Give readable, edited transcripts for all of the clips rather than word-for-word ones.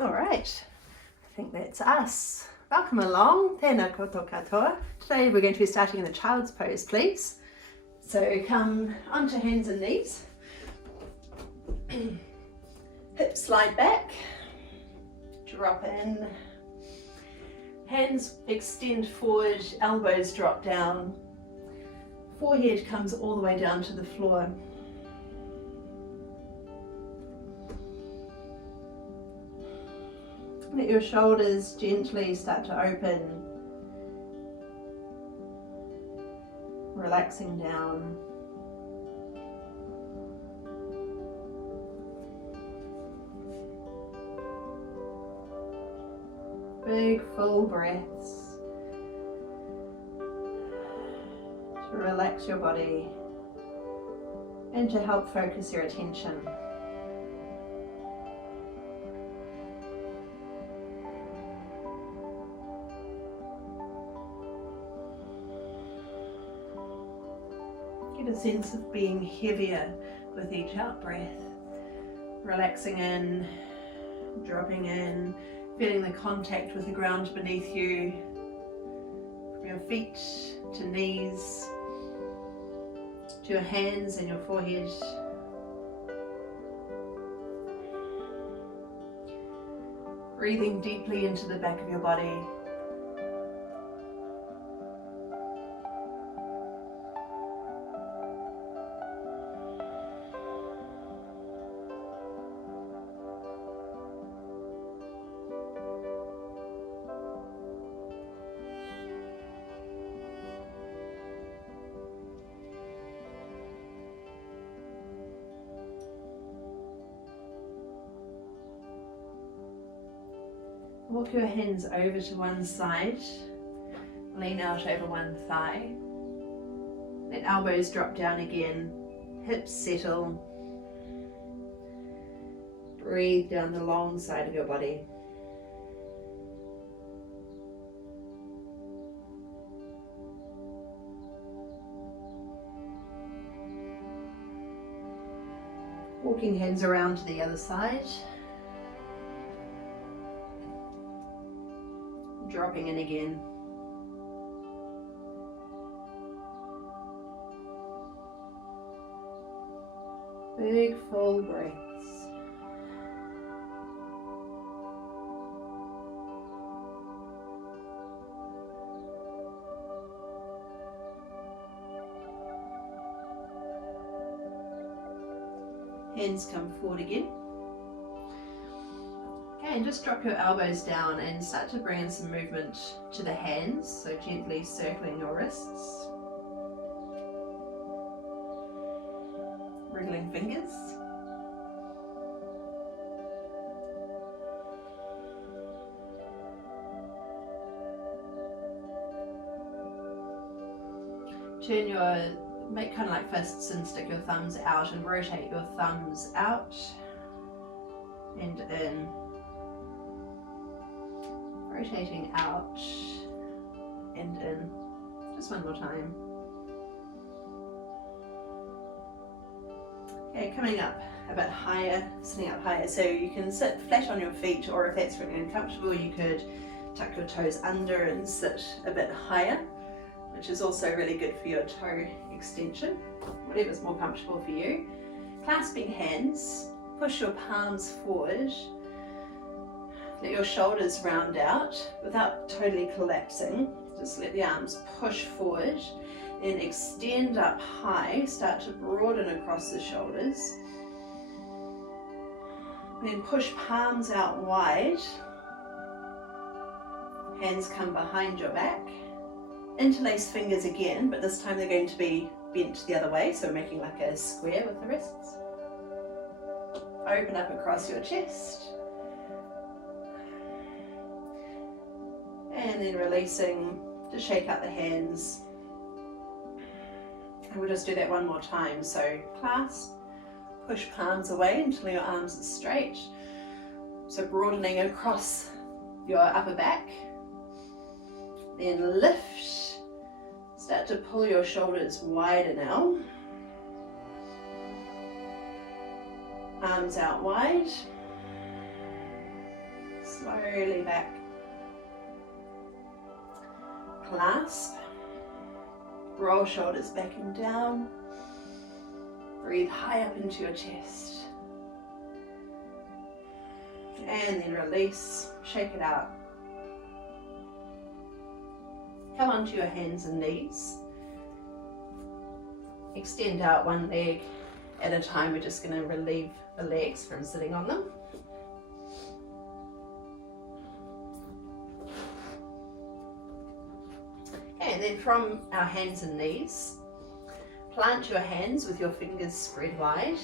All right, I think that's us. Welcome along, tēnā koutou katoa. Today we're going to be starting in the child's pose, please. So come onto hands and knees. Hips slide back, drop in. Hands extend forward, elbows drop down. Forehead comes all the way down to the floor. Let your shoulders gently start to open, relaxing down. Big full breaths to relax your body and to help focus your attention. Get a sense of being heavier with each out breath, relaxing in, dropping in, feeling the contact with the ground beneath you, from your feet to knees, to your hands and your forehead. Breathing deeply into the back of your body. Walk your hands over to one side, lean out over one thigh, let elbows drop down again, hips settle, breathe down the long side of your body. Walking hands around to the other side. Dropping in again. Big full breaths. Hands come forward again. And just drop your elbows down and start to bring in some movement to the hands, so gently circling your wrists, wriggling fingers. Make kind of like fists and stick your thumbs out and rotate your thumbs out and in. Rotating out and in. Just one more time. Okay, coming up a bit higher, sitting up higher. So you can sit flat on your feet, or if that's really uncomfortable, you could tuck your toes under and sit a bit higher, which is also really good for your toe extension, whatever's more comfortable for you. Clasping hands, push your palms forward. Let your shoulders round out without totally collapsing. Just let the arms push forward, then extend up high, start to broaden across the shoulders. Then push palms out wide. Hands come behind your back. Interlace fingers again, but this time they're going to be bent the other way, so making like a square with the wrists. Open up across your chest. And then releasing to shake out the hands. And we'll just do that one more time. So clasp, push palms away until your arms are straight. So broadening across your upper back. Then lift, start to pull your shoulders wider now. Arms out wide. slowly back. Clasp. Roll shoulders back and down. Breathe high up into your chest. And then release, shake it out. Come onto your hands and knees. Extend out one leg at a time. We're just going to relieve the legs from sitting on them. And then from our hands and knees, plant your hands with your fingers spread wide.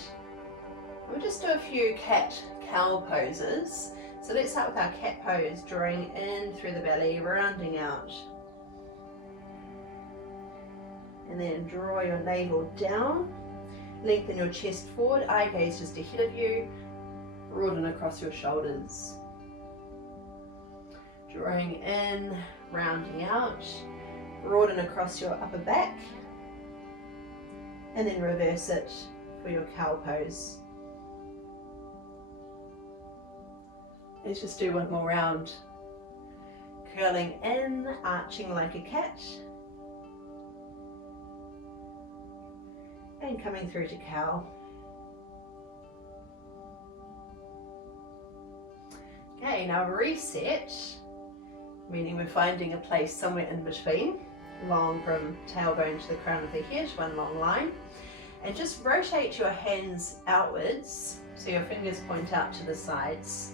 And we'll just do a few cat-cow poses. So let's start with our cat pose, drawing in through the belly, rounding out. And then draw your navel down, lengthen your chest forward, eye gaze just ahead of you, broaden across your shoulders. Drawing in, rounding out, broaden across your upper back, and then reverse it for your cow pose. Let's just do one more round. Curling in, arching like a cat, and coming through to cow. Okay, now reset, meaning we're finding a place somewhere in between, long from tailbone to the crown of the head, one long line. And just rotate your hands outwards, so your fingers point out to the sides.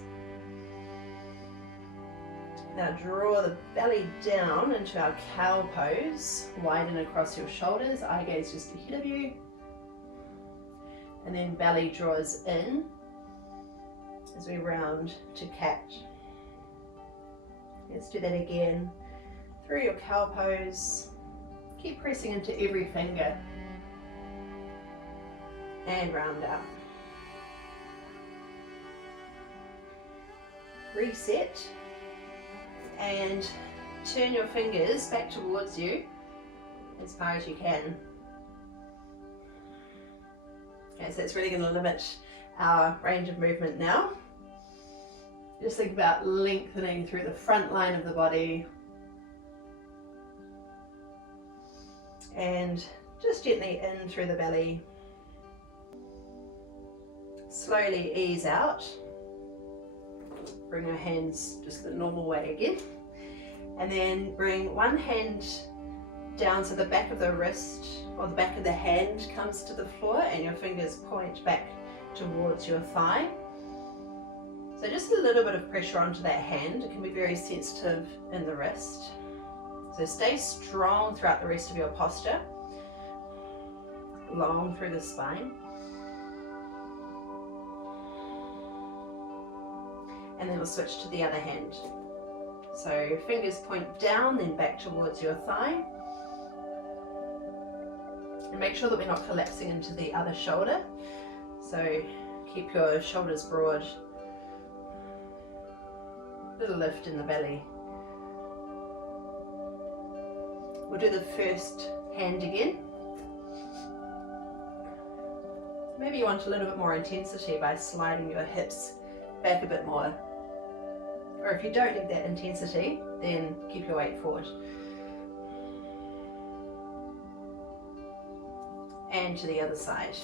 Now draw the belly down into our cow pose, widen across your shoulders, eye gaze just ahead of you. And then belly draws in as we round to cat. Let's do that again. Through your cow pose, keep pressing into every finger. And round out. Reset. And turn your fingers back towards you as far as you can. Okay, so that's really going to limit our range of movement now. Just think about lengthening through the front line of the body. And just gently in through the belly. Slowly ease out. Bring our hands just the normal way again. And then bring one hand down so the back of the wrist or the back of the hand comes to the floor and your fingers point back towards your thigh. So just a little bit of pressure onto that hand. It can be very sensitive in the wrist. So stay strong throughout the rest of your posture. Long through the spine. And then we'll switch to the other hand. So fingers point down, then back towards your thigh. And make sure that we're not collapsing into the other shoulder. So keep your shoulders broad. Little lift in the belly. We'll do the first hand again. Maybe you want a little bit more intensity by sliding your hips back a bit more. Or if you don't need that intensity, then keep your weight forward. And to the other side.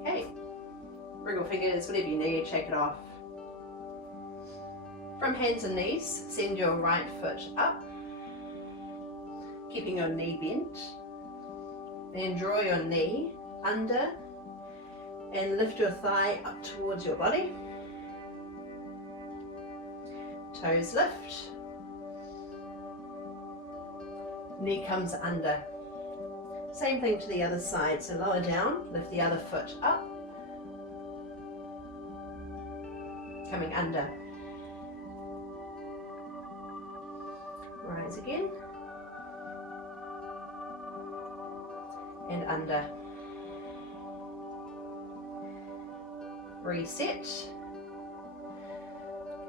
Okay, wriggle fingers, whatever you need, shake it off. From hands and knees, send your right foot up, keeping your knee bent. Then draw your knee under and lift your thigh up towards your body. Toes lift. Knee comes under. Same thing to the other side, so lower down, lift the other foot up. Coming under. Rise again. And under. Reset.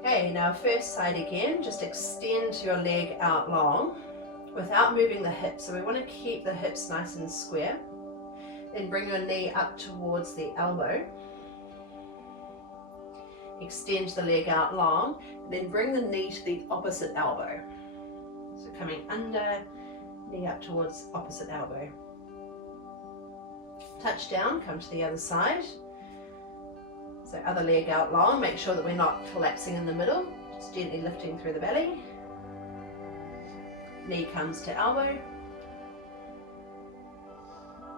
Okay, now first side again, just extend your leg out long, without moving the hips. So we want to keep the hips nice and square. Then bring your knee up towards the elbow. Extend the leg out long, then bring the knee to the opposite elbow. So coming under, knee up towards opposite elbow. Touch down, come to the other side. So other leg out long, make sure that we're not collapsing in the middle, just gently lifting through the belly. Knee comes to elbow.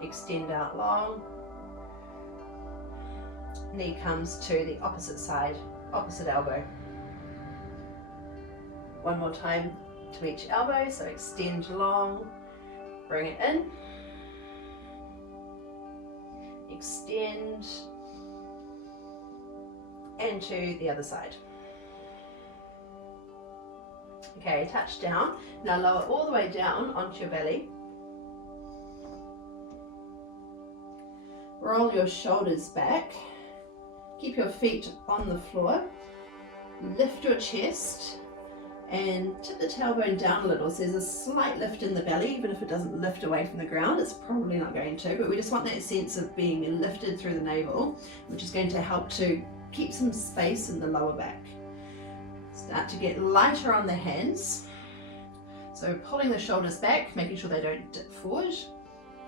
Extend out long. Knee comes to the opposite side, opposite elbow. One more time to each elbow, so extend long, bring it in, extend, and to the other side. Okay, touch down. Now lower all the way down onto your belly. Roll your shoulders back. Keep your feet on the floor. Lift your chest and tip the tailbone down a little. So there's a slight lift in the belly, even if it doesn't lift away from the ground. It's probably not going to, but we just want that sense of being lifted through the navel, which is going to help to keep some space in the lower back. Start to get lighter on the hands. So pulling the shoulders back, making sure they don't dip forward,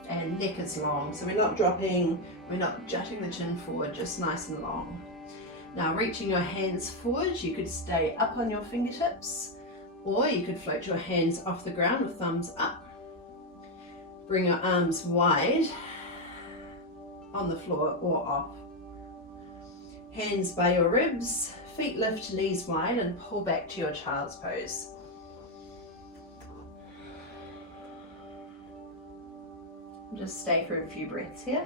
and neck is long. So we're not dropping, we're not jutting the chin forward, just nice and long. Now reaching your hands forward, you could stay up on your fingertips, or you could float your hands off the ground with thumbs up. Bring your arms wide on the floor or off. Hands by your ribs, feet lift, knees wide, and pull back to your child's pose. Just stay for a few breaths here.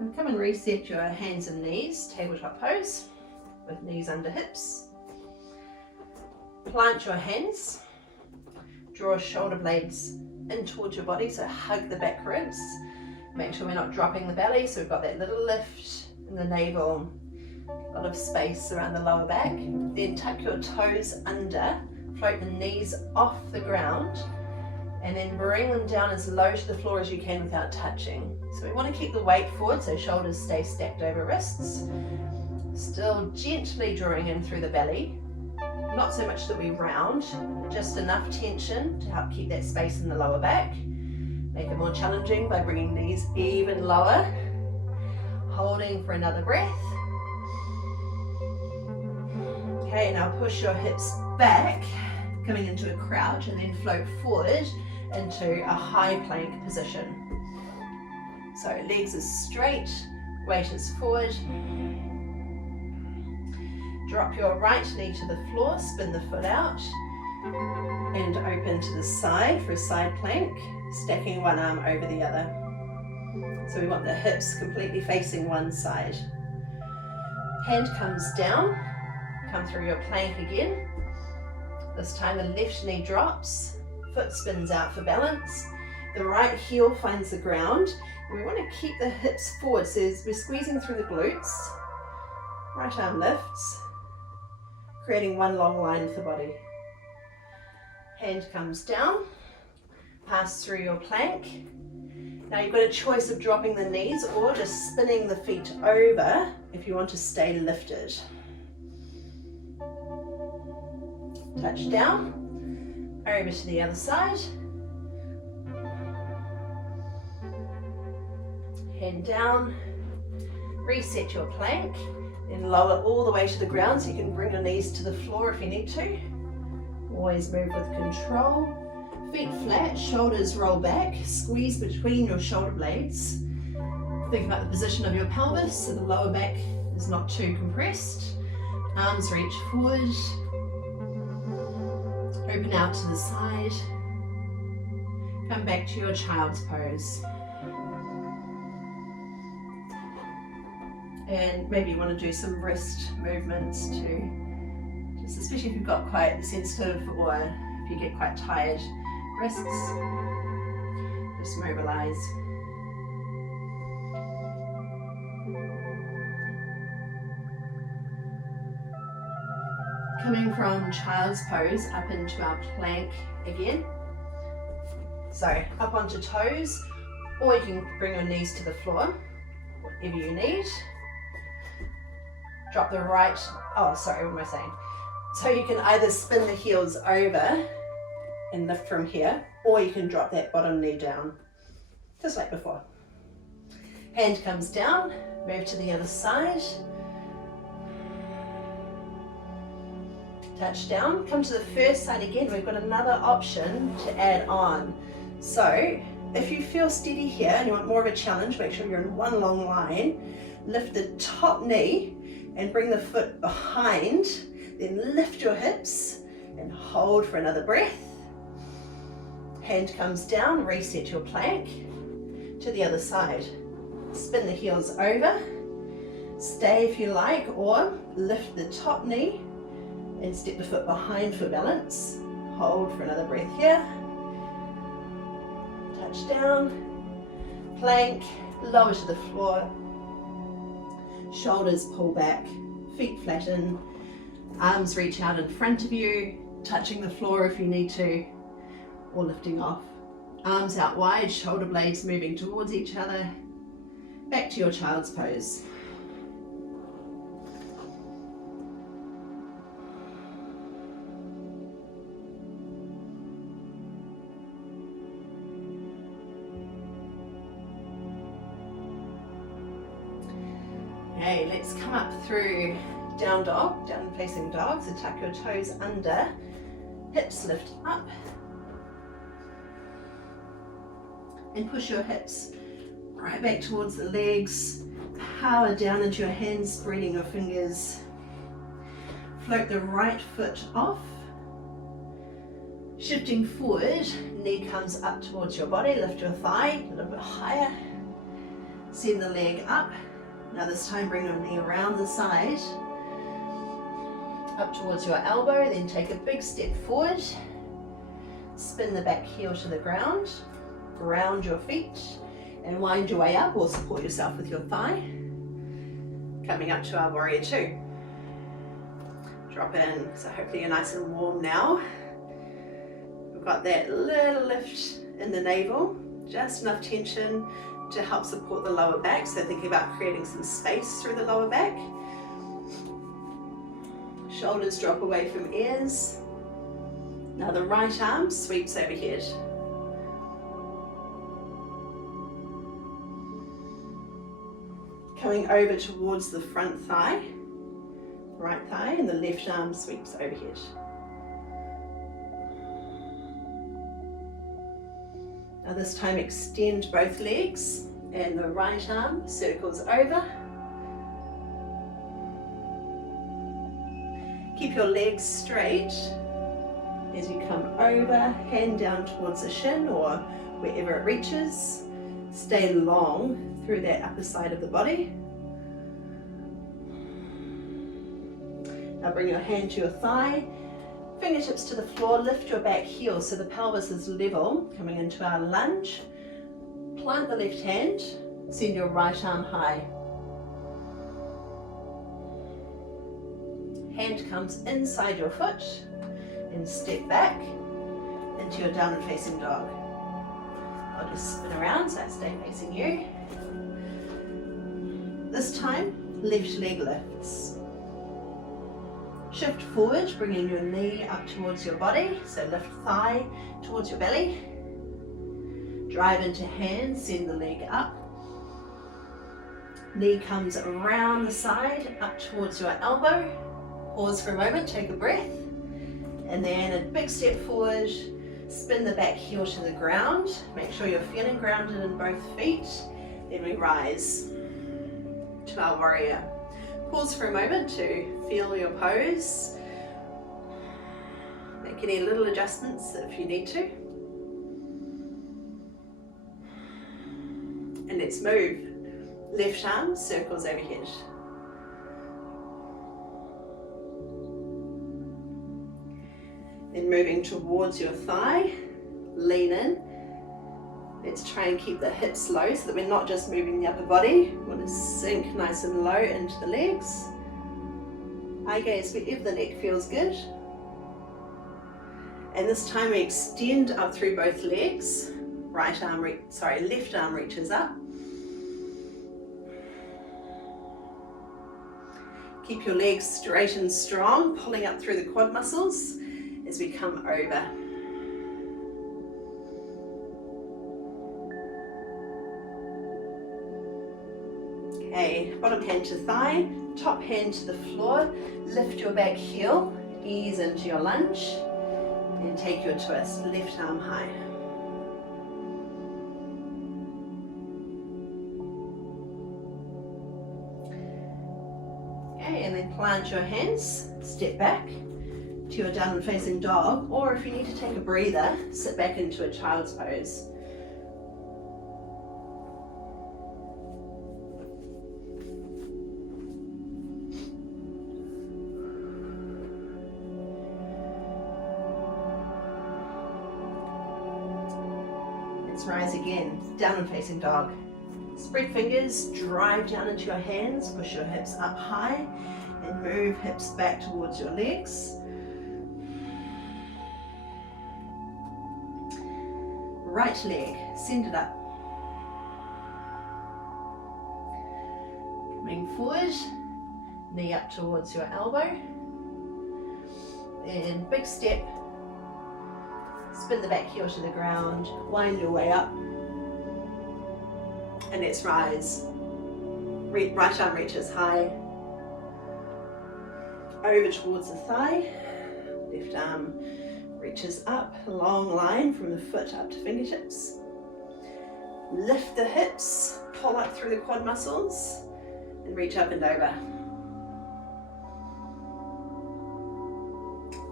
And come and reset your hands and knees, tabletop pose, with knees under hips. Plant your hands. Draw shoulder blades in towards your body, so hug the back ribs. Make sure we're not dropping the belly, so we've got that little lift in the navel, a lot of space around the lower back. Then tuck your toes under, float the knees off the ground, and then bring them down as low to the floor as you can without touching. So we want to keep the weight forward, so shoulders stay stacked over wrists. Still gently drawing in through the belly. Not so much that we round, just enough tension to help keep that space in the lower back. Make it more challenging by bringing these even lower. Holding for another breath. Okay, now push your hips back, coming into a crouch, and then float forward into a high plank position. So legs are straight, weight is forward. Drop your right knee to the floor, spin the foot out, and open to the side for a side plank, stacking one arm over the other. So we want the hips completely facing one side. Hand comes down, come through your plank again. This time the left knee drops, foot spins out for balance. The right heel finds the ground. And we want to keep the hips forward, so we're squeezing through the glutes. Right arm lifts, creating one long line with the body. Hand comes down, pass through your plank. Now you've got a choice of dropping the knees or just spinning the feet over if you want to stay lifted. Touch down, over to the other side. Hand down, reset your plank. Then lower all the way to the ground, so you can bring your knees to the floor if you need to. Always move with control. Feet flat, shoulders roll back, squeeze between your shoulder blades. Think about the position of your pelvis, so the lower back is not too compressed. Arms reach forward. Open out to the side. Come back to your child's pose. And maybe you want to do some wrist movements to just especially if you've got quite sensitive or if you get quite tired wrists, just mobilize. Coming from child's pose up into our plank again. So up onto toes, or you can bring your knees to the floor, whatever you need. Drop the right, oh sorry, what am I saying? So you can either spin the heels over and lift from here, or you can drop that bottom knee down, just like before. Hand comes down, move to the other side. Touch down, come to the first side again. We've got another option to add on. So if you feel steady here and you want more of a challenge, make sure you're in one long line. Lift the top knee and bring the foot behind, then lift your hips and hold for another breath. Hand comes down, reset your plank to the other side. Spin the heels over, stay if you like, or lift the top knee and step the foot behind for balance. Hold for another breath here. Touch down, plank, lower to the floor. Shoulders pull back, feet flatten, arms reach out in front of you, touching the floor if you need to, or lifting off. Arms out wide, shoulder blades moving towards each other. Back to your child's pose. Okay, let's come up through down dog, down facing dog. So tuck your toes under, hips lift up, and push your hips right back towards the legs. Power down into your hands, spreading your fingers. Float the right foot off. Shifting forward, knee comes up towards your body. Lift your thigh a little bit higher. Send the leg up. Now this time bring your knee around the side, up towards your elbow, then take a big step forward. Spin the back heel to the ground, ground your feet, and wind your way up or support yourself with your thigh. Coming up to our warrior two. Drop in, so hopefully you're nice and warm now. We've got that little lift in the navel, just enough tension to help support the lower back, so thinking about creating some space through the lower back. Shoulders drop away from ears. Now the right arm sweeps overhead. Coming over towards the front thigh, right thigh, and the left arm sweeps overhead. Now this time extend both legs and the right arm circles over. Keep your legs straight as you come over, hand down towards the shin or wherever it reaches. Stay long through that upper side of the body. Now bring your hand to your thigh. Fingertips to the floor, lift your back heel so the pelvis is level, coming into our lunge. Plant the left hand, send your right arm high. Hand comes inside your foot and step back into your downward facing dog. I'll just spin around so I stay facing you. This time, left leg lifts. Shift forward, bringing your knee up towards your body, so lift thigh towards your belly. Drive into hands, send the leg up. Knee comes around the side, up towards your elbow. Pause for a moment, take a breath. And then a big step forward, spin the back heel to the ground. Make sure you're feeling grounded in both feet. Then we rise to our warrior. Pause for a moment to feel your pose. Make any little adjustments if you need to. And let's move. Left arm circles overhead. Then moving towards your thigh, lean in. Let's try and keep the hips low so that we're not just moving the upper body. We want to sink nice and low into the legs. Eye gaze wherever the neck feels good. And this time we extend up through both legs. Left arm reaches up. Keep your legs straight and strong, pulling up through the quad muscles as we come over. Okay, bottom hand to thigh, top hand to the floor. Lift your back heel, ease into your lunge, and take your twist, left arm high. Okay, and then plant your hands, step back to your downward facing dog, or if you need to take a breather, sit back into a child's pose. Let's rise again, downward facing dog. Spread fingers, drive down into your hands, push your hips up high, and move hips back towards your legs. Right leg, send it up. Coming forward, knee up towards your elbow. And big step, spin the back heel to the ground, wind your way up. And let's rise. Right arm reaches high. Over towards the thigh. Left arm reaches up. Long line from the foot up to fingertips. Lift the hips. Pull up through the quad muscles. And reach up and over.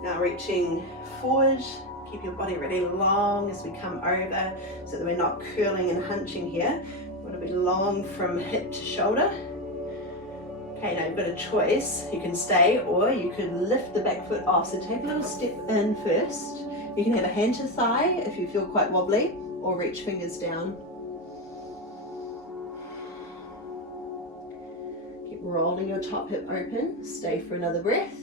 Now reaching forward. Keep your body really long as we come over so that we're not curling and hunching here. We want to be long from hip to shoulder. Okay, now you've got a choice. You can stay or you can lift the back foot off. So take a little step in first. You can have a hand to thigh if you feel quite wobbly, or reach fingers down. Keep rolling your top hip open. Stay for another breath.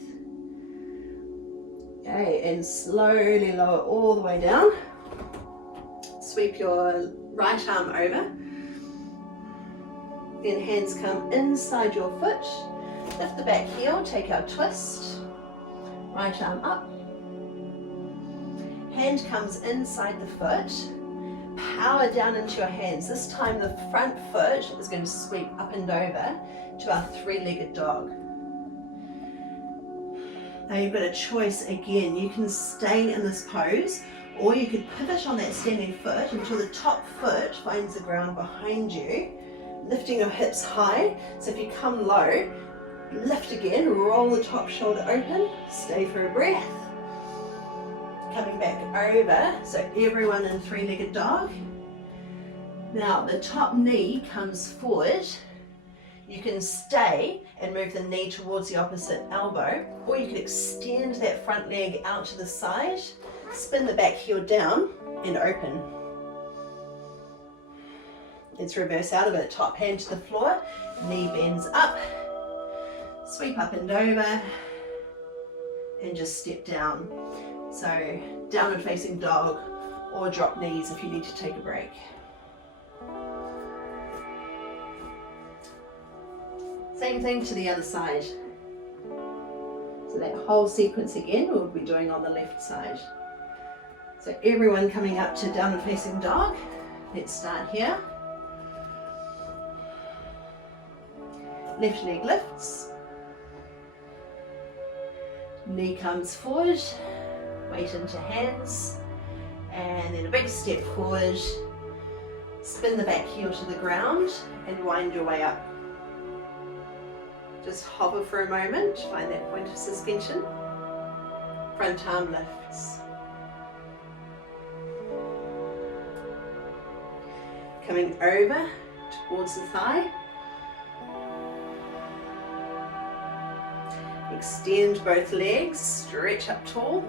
Okay, and slowly lower all the way down. Sweep your right arm over. Then hands come inside your foot. Lift the back heel, take our twist. Right arm up. Hand comes inside the foot. Power down into your hands. This time the front foot is going to sweep up and over to our three-legged dog. Now you've got a choice again. You can stay in this pose, or you could pivot on that standing foot until the top foot finds the ground behind you, lifting your hips high. So if you come low, lift again, roll the top shoulder open, stay for a breath. Coming back over, so everyone in three-legged dog. Now the top knee comes forward. You can stay and move the knee towards the opposite elbow, or you can extend that front leg out to the side, spin the back heel down and open. Let's reverse out of it. Top hand to the floor, knee bends up, sweep up and over, and just step down. So downward facing dog, or drop knees if you need to take a break. Same thing to the other side. So that whole sequence again we'll be doing on the left side. So everyone coming up to downward facing dog. Let's start here. Left leg lifts. Knee comes forward. Weight into hands. And then a big step forward. Spin the back heel to the ground and wind your way up. Just hover for a moment, find that point of suspension. Front arm lifts. Coming over towards the thigh. Extend both legs, stretch up tall.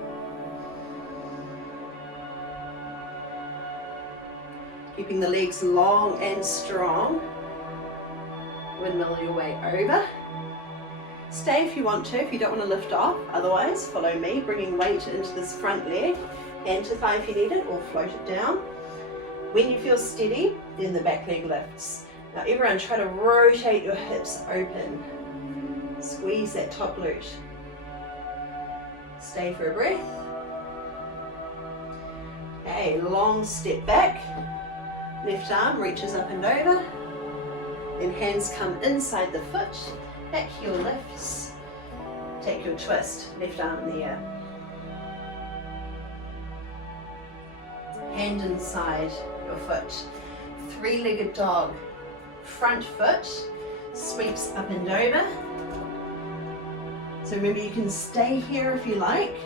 Keeping the legs long and strong. Windmill your way over. Stay if you want to, if you don't want to lift off. Otherwise, follow me, bringing weight into this front leg. Hand to thigh if you need it, or float it down. When you feel steady, then the back leg lifts. Now everyone, try to rotate your hips open. Squeeze that top glute. Stay for a breath. Okay, long step back. Left arm reaches up and over. Then hands come inside the foot. Back heel lifts. Take your twist. Left arm in the air. Hand inside your foot. Three-legged dog. Front foot sweeps up and over. So remember, you can stay here if you like,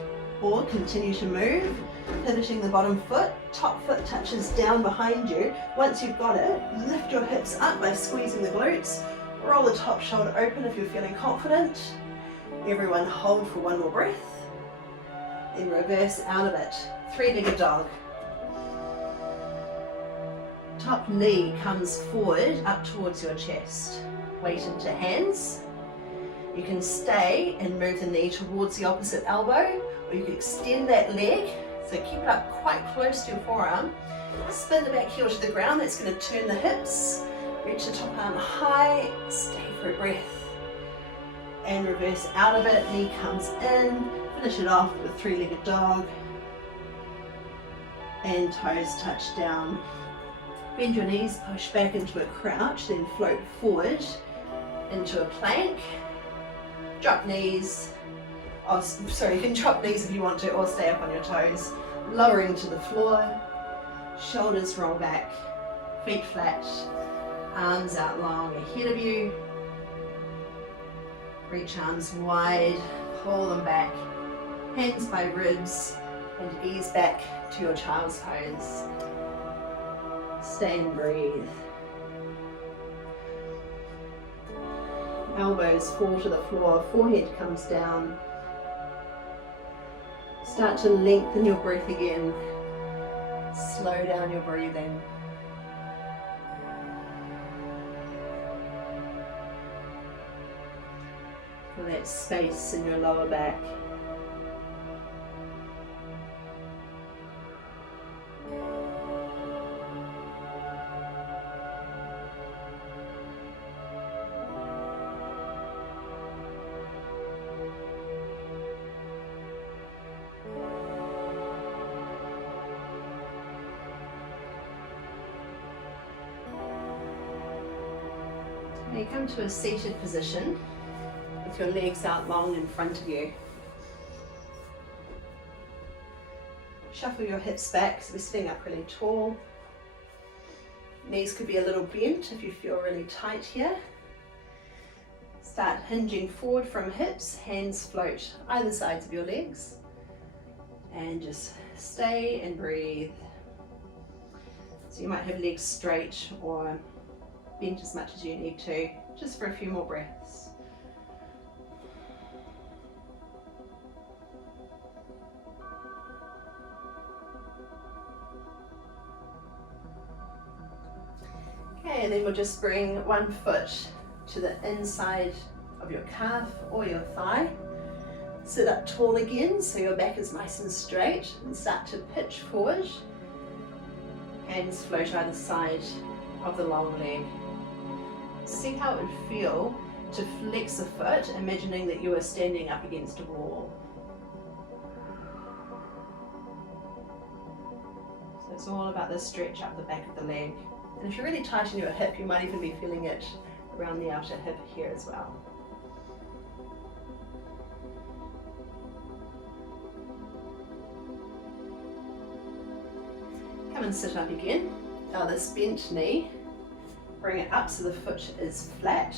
or continue to move, pivoting the bottom foot. Top foot touches down behind you. Once you've got it, lift your hips up by squeezing the glutes. Roll the top shoulder open if you're feeling confident. Everyone hold for one more breath. Then reverse out of it. Three-legged dog. Top knee comes forward up towards your chest. Weight into hands. You can stay and move the knee towards the opposite elbow, or you can extend that leg. So keep it up quite close to your forearm. Spin the back heel to the ground. That's going to turn the hips. Reach the top arm high. Stay for a breath. And reverse out of it. Knee comes in. Finish it off with three-legged dog. And toes touch down. Bend your knees, push back into a crouch, then float forward into a plank. Drop knees. Oh, sorry, you can drop knees if you want to, or stay up on your toes. Lowering to the floor. Shoulders roll back. Feet flat. Arms out long ahead of you. Reach arms wide. Pull them back. Hands by ribs. And ease back to your child's pose. Stay and breathe. Elbows fall to the floor, forehead comes down. Start to lengthen your breath again. Slow down your breathing. Feel that space in your lower back. You come to a seated position with your legs out long in front of you. Shuffle your hips back so we're sitting up really tall. Knees could be a little bent if you feel really tight here. Start hinging forward from hips, hands float either sides of your legs. And just stay and breathe. So you might have legs straight or bent as much as you need to, just for a few more breaths. Okay, and then we'll just bring one foot to the inside of your calf or your thigh. Sit up tall again, so your back is nice and straight, and start to pitch forward. Hands float either side of the long leg. See how it would feel to flex a foot, imagining that you are standing up against a wall. So it's all about the stretch up the back of the leg. And if you're really tight in your hip, you might even be feeling it around the outer hip here as well. Come and sit up again. Now this bent knee, bring it up so the foot is flat.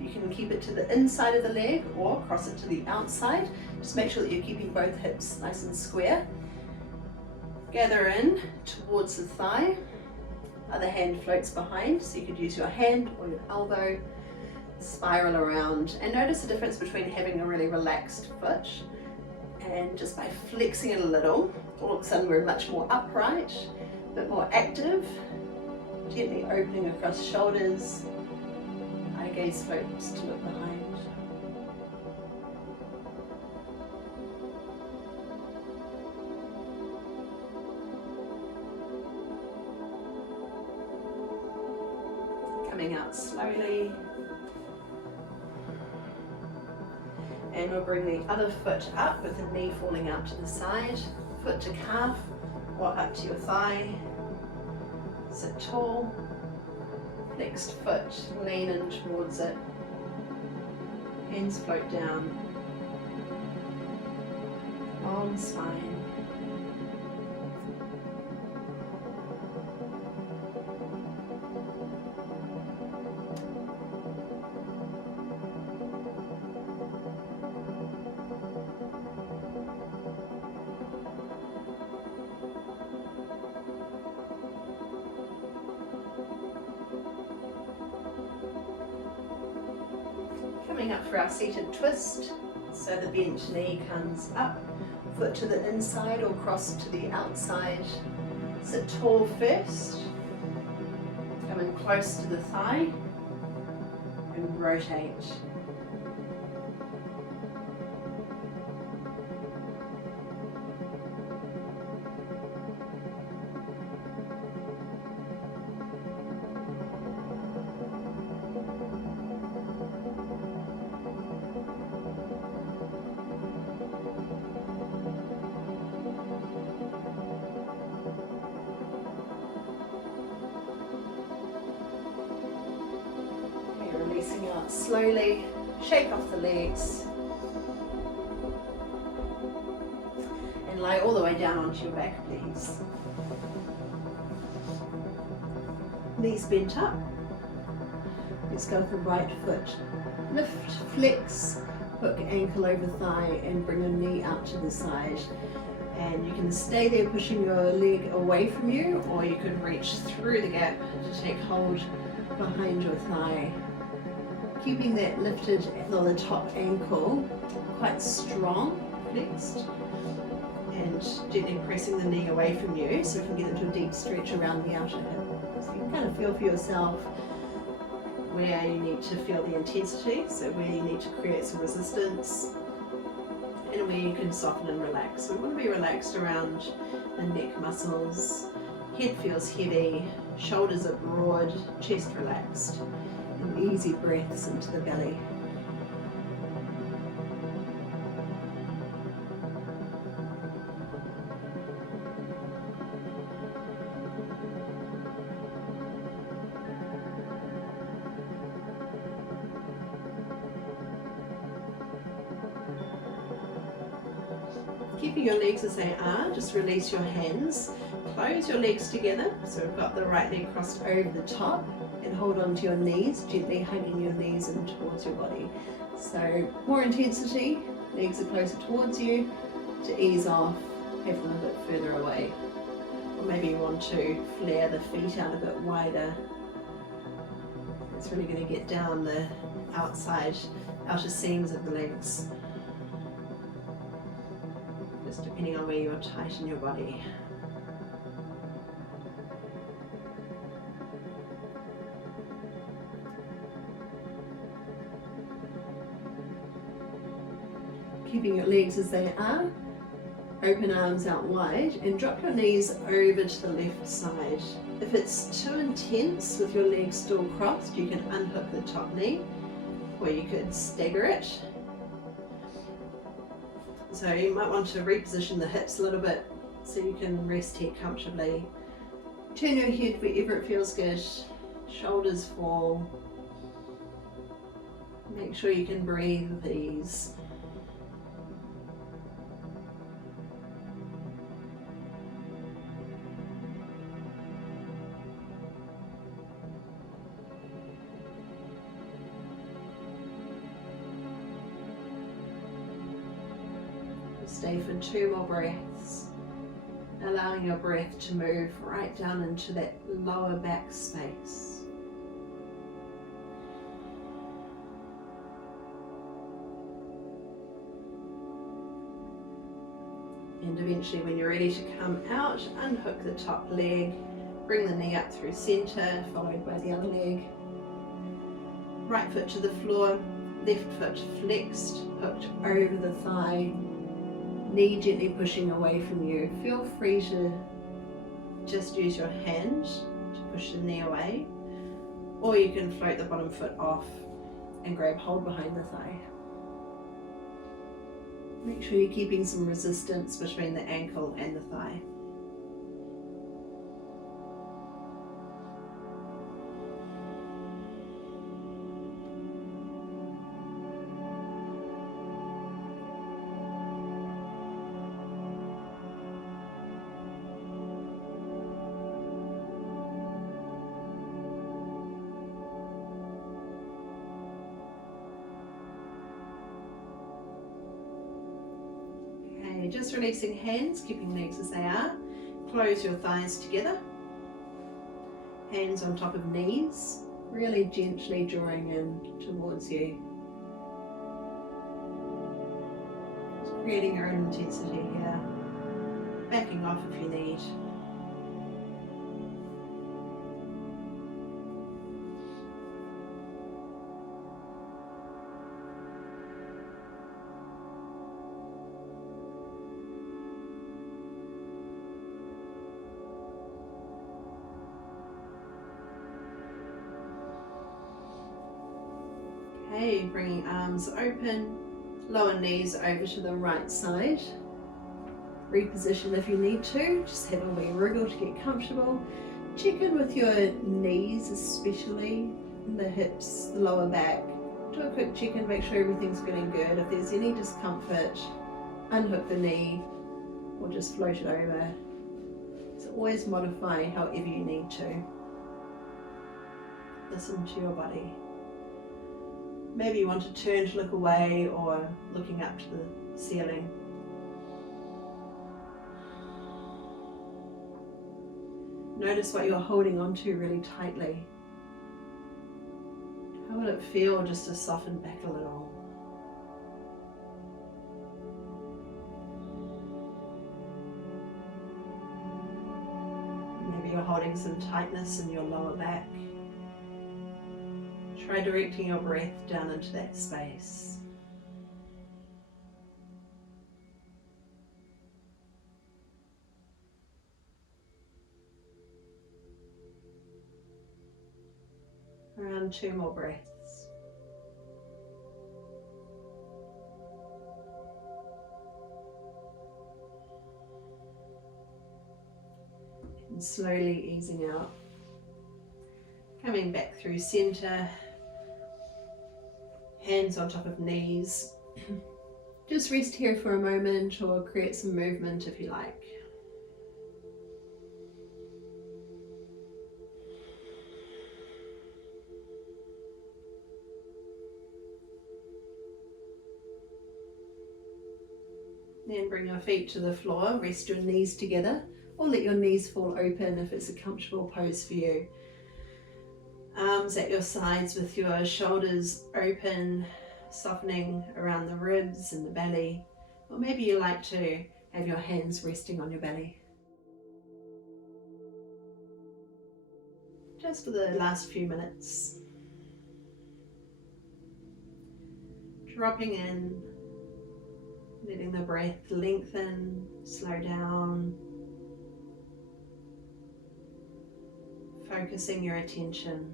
You can keep it to the inside of the leg or cross it to the outside. Just make sure that you're keeping both hips nice and square. Gather in towards the thigh. Other hand floats behind, so you could use your hand or your elbow. Spiral around, and notice the difference between having a really relaxed foot and just by flexing it a little, all of a sudden we're much more upright. bit more active, gently opening across shoulders, eye gaze floats to look behind. Coming out slowly. And we'll bring the other foot up with the knee falling out to the side, foot to calf or up to your thigh. Sit tall. Next foot, lean in towards it. Hands float down. Long spine. Coming up for our seated twist, so the bent knee comes up, foot to the inside or cross to the outside. Sit tall first, coming close to the thigh, and rotate. Releasing out slowly, shake off the legs and lie all the way down onto your back, please. Knees bent up. Let's go with the right foot. Lift, flex, hook ankle over thigh and bring your knee out to the side. And you can stay there pushing your leg away from you, or you can reach through the gap to take hold behind your thigh. Keeping that lifted on the top ankle quite strong, flexed, and gently pressing the knee away from you so you can get into a deep stretch around the outer hip. So you can kind of feel for yourself where you need to feel the intensity, so where you need to create some resistance, and where you can soften and relax. So we want to be relaxed around the neck muscles, head feels heavy, shoulders are broad, chest relaxed. And easy breaths into the belly. Keeping your legs as they are, just release your hands. Close your legs together, so we've got the right leg crossed over the top, and hold on to your knees, gently hugging your knees in towards your body. So more intensity, legs are closer towards you. To ease off, have them a bit further away. Or maybe you want to flare the feet out a bit wider. It's really going to get down the outer seams of the legs. Just depending on where you're tight in your body. Keeping your legs as they are, open arms out wide and drop your knees over to the left side. If it's too intense with your legs still crossed, you can unhook the top knee, or you could stagger it. So you might want to reposition the hips a little bit so you can rest here comfortably. Turn your head wherever it feels good, shoulders fall. Make sure you can breathe with ease. Stay for 2 more breaths, allowing your breath to move right down into that lower back space. And And eventually when you're ready to come out, unhook the top leg, bring the knee up through center, followed by the other leg. Right foot to the floor, left foot flexed, hooked over the thigh, knee gently pushing away from you. Feel free to just use your hand to push the knee away, or you can float the bottom foot off and grab hold behind the thigh. Make sure you're keeping some resistance between the ankle and the thigh. Just releasing hands, keeping legs as they are. Close your thighs together. Hands on top of knees, really gently drawing in towards you. Just creating your own intensity here. Backing off if you need. Okay, bringing arms open, lower knees over to the right side. Reposition if you need to, just have a wee wriggle to get comfortable. Check in with your knees, especially the hips, the lower back. Do a quick check in, make sure everything's feeling good. If there's any discomfort, unhook the knee or just float it over. So always modify however you need to. Listen to your body. Maybe you want to turn to look away or looking up to the ceiling. Notice what you're holding onto really tightly. How would it feel just to soften back a little? Maybe you're holding some tightness in your lower back. Try directing your breath down into that space. Around 2 more breaths. And slowly easing out. Coming back through center. Hands on top of knees. Just rest here for a moment or create some movement if you like. Then bring your feet to the floor, rest your knees together, or let your knees fall open if it's a comfortable pose for you. Arms at your sides with your shoulders open, softening around the ribs and the belly. Or maybe you like to have your hands resting on your belly. Just for the last few minutes. Dropping in, letting the breath lengthen, slow down. Focusing your attention.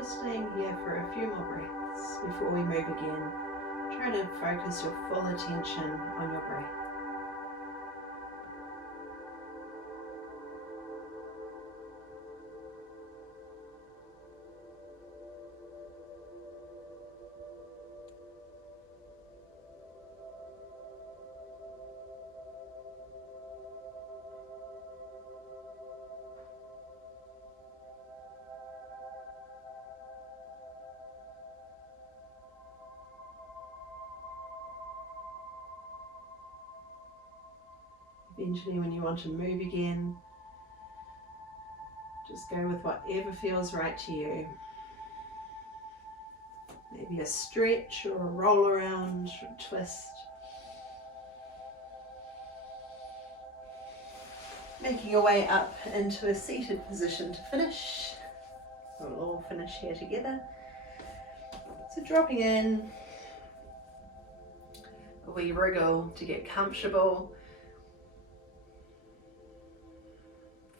just staying here for a few more breaths before we move again. Try to focus your full attention on your breath. Eventually, when you want to move again, just go with whatever feels right to you. Maybe a stretch or a roll around or a twist. Making your way up into a seated position to finish. We'll all finish here together. So dropping in, a wee wriggle to get comfortable.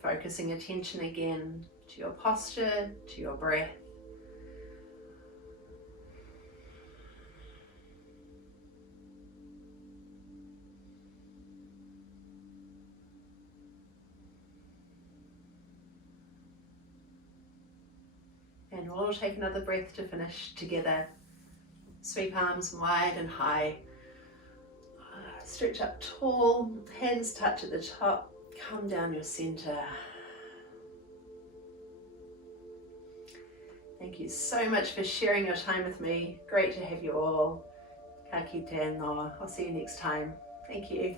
Focusing attention again to your posture, to your breath. And we'll all take another breath to finish together. Sweep arms wide and high. Stretch up tall, hands touch at the top. Come down your center. Thank you so much for sharing your time with me. Great to have you all. Ka kite noa. I'll see you next time. Thank you.